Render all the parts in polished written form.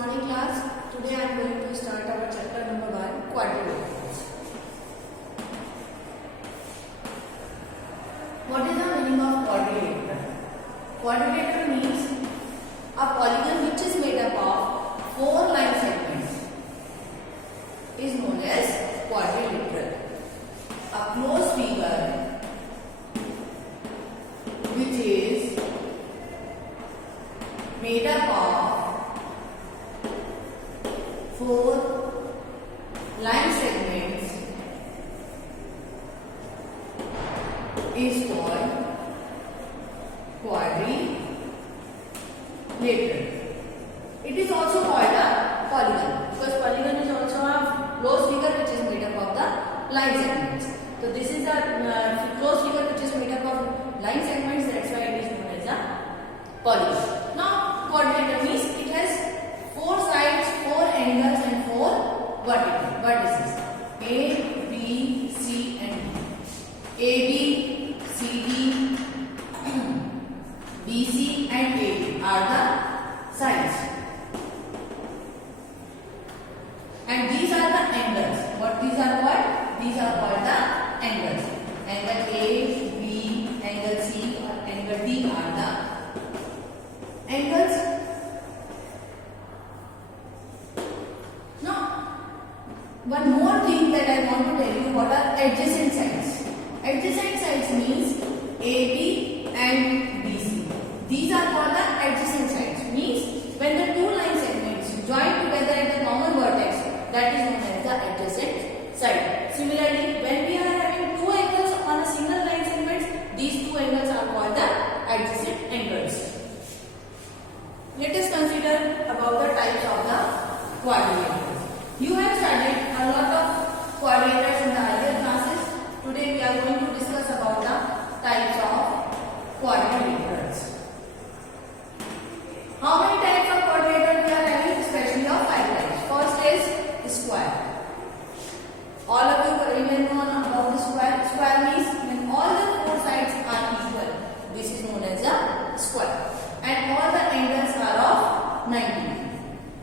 morning class. Today I am going to start our chapter number 1, quadrilaterals. What is the meaning of quadrilateral? Quadrilateral means a polygon which is made up of 4 line segments is known as quadrilateral. A closed figure which is made up of 4 line segments is called quadrilateral. It is also called a polygon because polygon is also a closed figure which is made up of the line segments. So this is a closed figure which is made up of line segments. That's why it is known as a polygon. Now quadrilateral means it has 4 sides, 4 angles and 4 vertices. A, B, C and D. A, B, C, D, B, C and A, B are the sides. And these are the angles. What these are called? These are called the angles. Angle A, B, angle C or angle D are the angles. One more thing that I want to tell you, what are adjacent sides? Adjacent sides means AB and BC. These are called the adjacent sides. Means when the 2 line segments join together at the common vertex, that is known as the adjacent side. Similarly, when we are having 2 angles on a single line segment, these 2 angles are called the adjacent angles. Let us consider about the types of the quadrilaterals. You have studied a lot of quadrilaterals in the earlier classes. Today we are going to discuss about the types of quadrilaterals. How many types of quadrilaterals we are having? Especially of 5 types. First is square. All of you will know about the square. Square means when all the 4 sides are equal. This is known as a square. And all the angles are of 90 degree.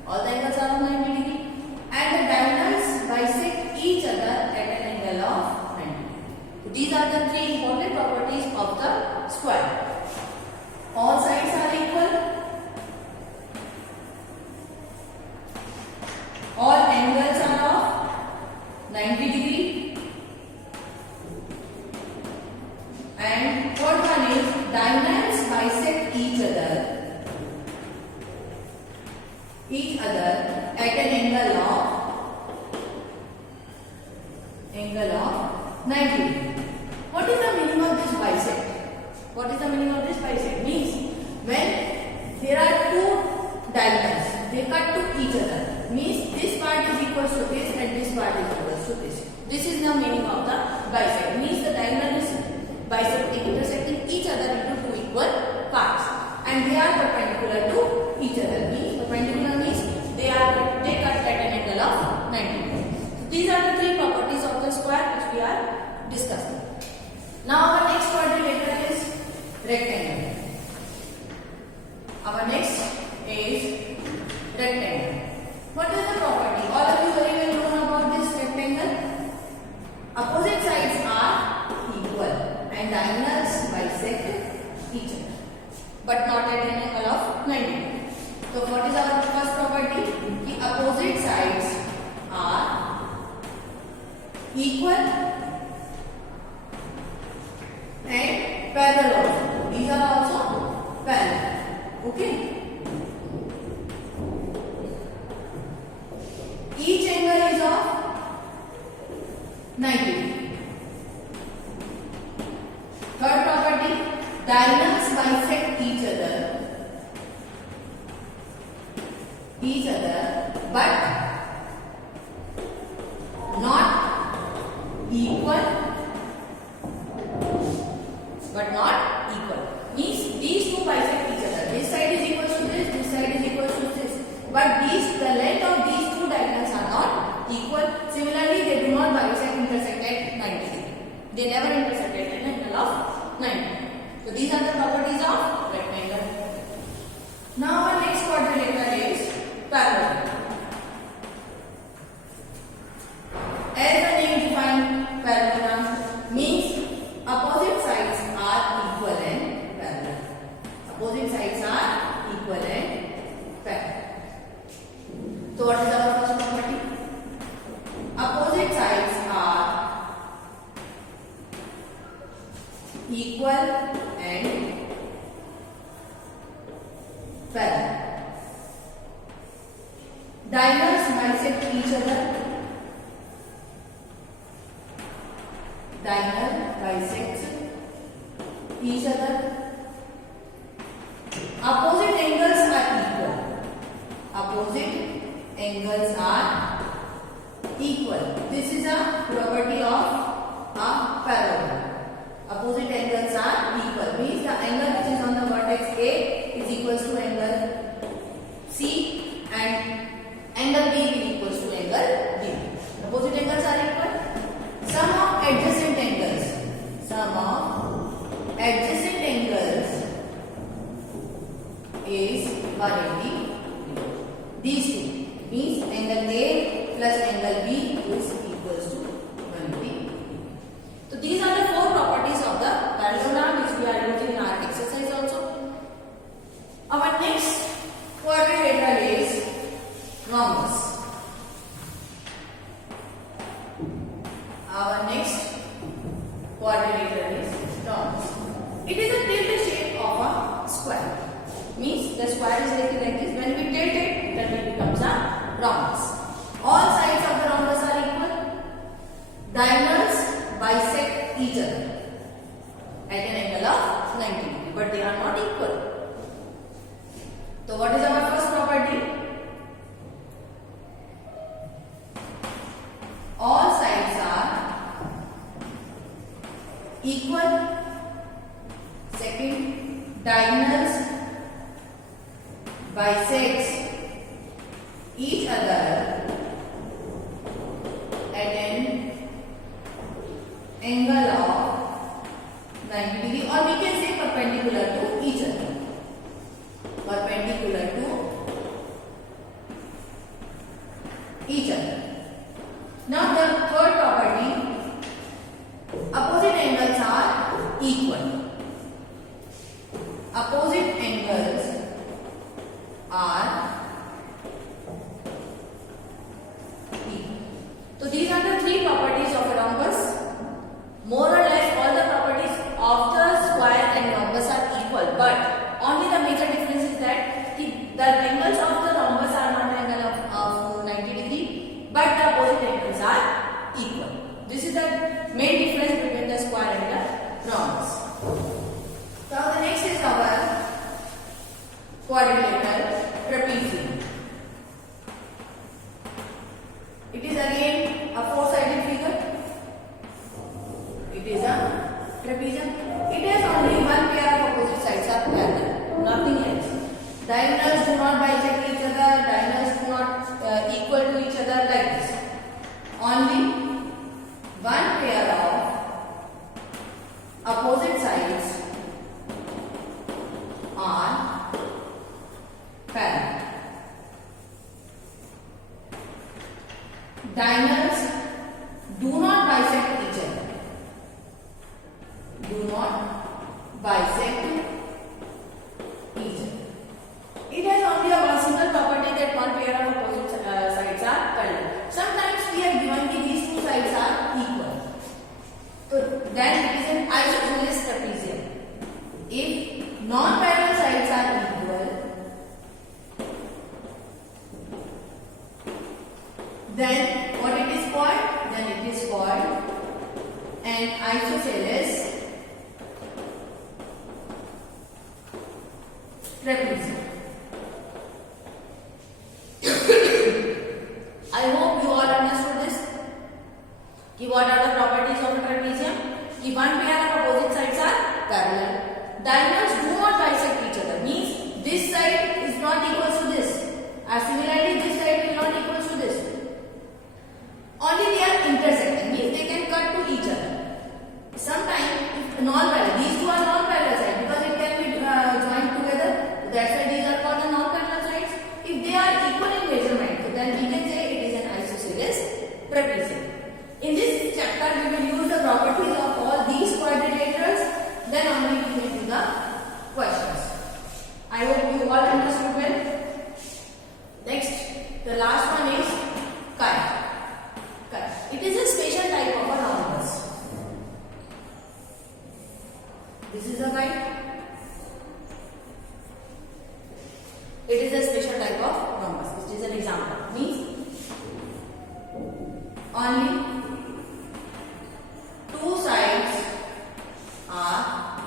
All the angles are of 90 degree. And the diagonals bisect each other at an angle of 90 degree. So these are the 3 important properties of the square. All sides are equal. All angles are of 90 degree. And third one is diagonals bisect each other at an angle of 90 degree. What is the meaning of this bisect? What is the meaning of this bisect? Means when there are 2 diagonals, they cut to each other. Means this part is equal to this and this part is equal to this. This is the meaning of the bisect. Means the diagonal is intersecting each other into 2 equal parts, and they are perpendicular to each other. Means perpendicular means they cut at an angle of 90 degrees. So these are the 3 properties of the square which we are discussing. Now our next quadrilateral is rectangle. Our next is rectangle. What is the property? All of you very well know about this rectangle. Opposite sides are equal and diagonals bisect each other, but not at an angle of 90 degrees. So what is our first property? The opposite sides are equal and parallel also. These are also parallel. Okay. Each angle is of 90 degree. Third property, diagonals bisect each other, but not equal. Means these 2 bisect each other. This side is equal to this side is equal to this. But the length of these 2 diagonals are not equal. Similarly, they do not intersect at 90 degree. They never intersect at an angle of 90. So these are the properties of rectangle. Now our next quadrilateral is parallel. parallel. Diagonals bisect each other. Diagonal bisects each other. Opposite angles are equal. Opposite angles are equal. This is a property of a parallelogram. Opposite angles are equal. Means the angle which is on the vertex A is equals to angle C and angle B is equals to angle D. Opposite angles are equal. Sum of adjacent angles. Sum of adjacent angles is 180. These two means angle A plus angle B is equals to 180. So these are the four properties of the parallelogram which we are using in our exercise also. Our next quadrilateral is rhombus. Our next quadrilateral is rhombus. It is a tilted shape of a square. Means the square is like this. When we tilt it, then it becomes a rhombus. All sides of the rhombus are equal. Diagonals bisect each other at an angle of 90 degree, but they are not equal. So what is our first property? All sides are equal. Second, diagonals bisects each other at an angle of 90 degree, or we can say perpendicular to each other. Perpendicular to each other. Now the third property, opposite angles are equal. Opposite angles are equal. So these are the three properties of a rhombus. More or less all the properties of the square and rhombus are equal, but only the major difference is that the angles of the rhombus are not an angle of 90 degree, but the opposite angles are equal. This is the main difference between the square and the rhombus. Now the next is our quadrilateral trapezium. It is again a four-sided figure. It is a trapezium. It has only one pair of opposite sides are parallel, nothing else. Diagonals do not bisect each other. Diagonals do not equal to each other like this. Only one pair of opposite sides are parallel. Diagonals do not bisect each other. Do not bisect each other. It has only a one single property that one pair of opposite sides are parallel. Sometimes we are given that these two sides are equal. So then it is an isosceles trapezium. If non-parallel sides are equal, then what it is called? Then it is called an isosceles trapezium. I hope you all understood this. What are the properties of a trapezium? One pair of opposite sides are parallel. Diagonals do not bisect each other. Means this side is not equal to this. And similarly, this side will not equal to this. Only they are intersecting. Means they can cut to each other. Sometimes if non-parallel, these two are non-parallel sides because it can be joined together. That's why these are called the non-parallel sides. If they are equal in measurement, so then we can say it is an isosceles trapezium. In this chapter, we will use the properties of all these quadrilaterals. Then only we will do the questions. I hope you all understood well. Next, the last one is kite. It is a special type of a rhombus. This is a kite. It is a special type of rhombus. It is an example. Means only two sides are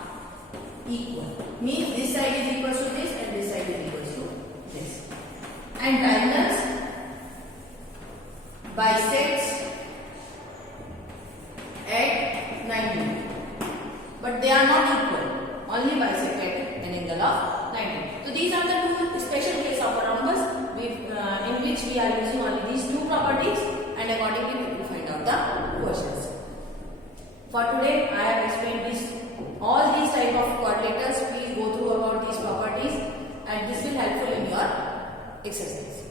equal. Means this side is equal to this and this side is equal to this. And diagonals bisects at 90. But they are not equal. Only bisect at an angle of 90. So these are the two special case of a rhombus in which we are using only these two properties, and accordingly we will find out the questions. For today I have explained all these type of quadrilaterals. Please go through about these properties and this will helpful in your exercise.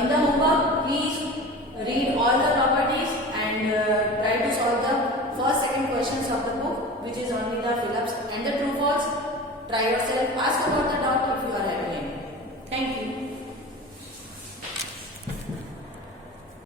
In the homework, please read all the properties and try to solve the first, second questions of the book, which is only the fill-ups and the true false. Try yourself, ask about the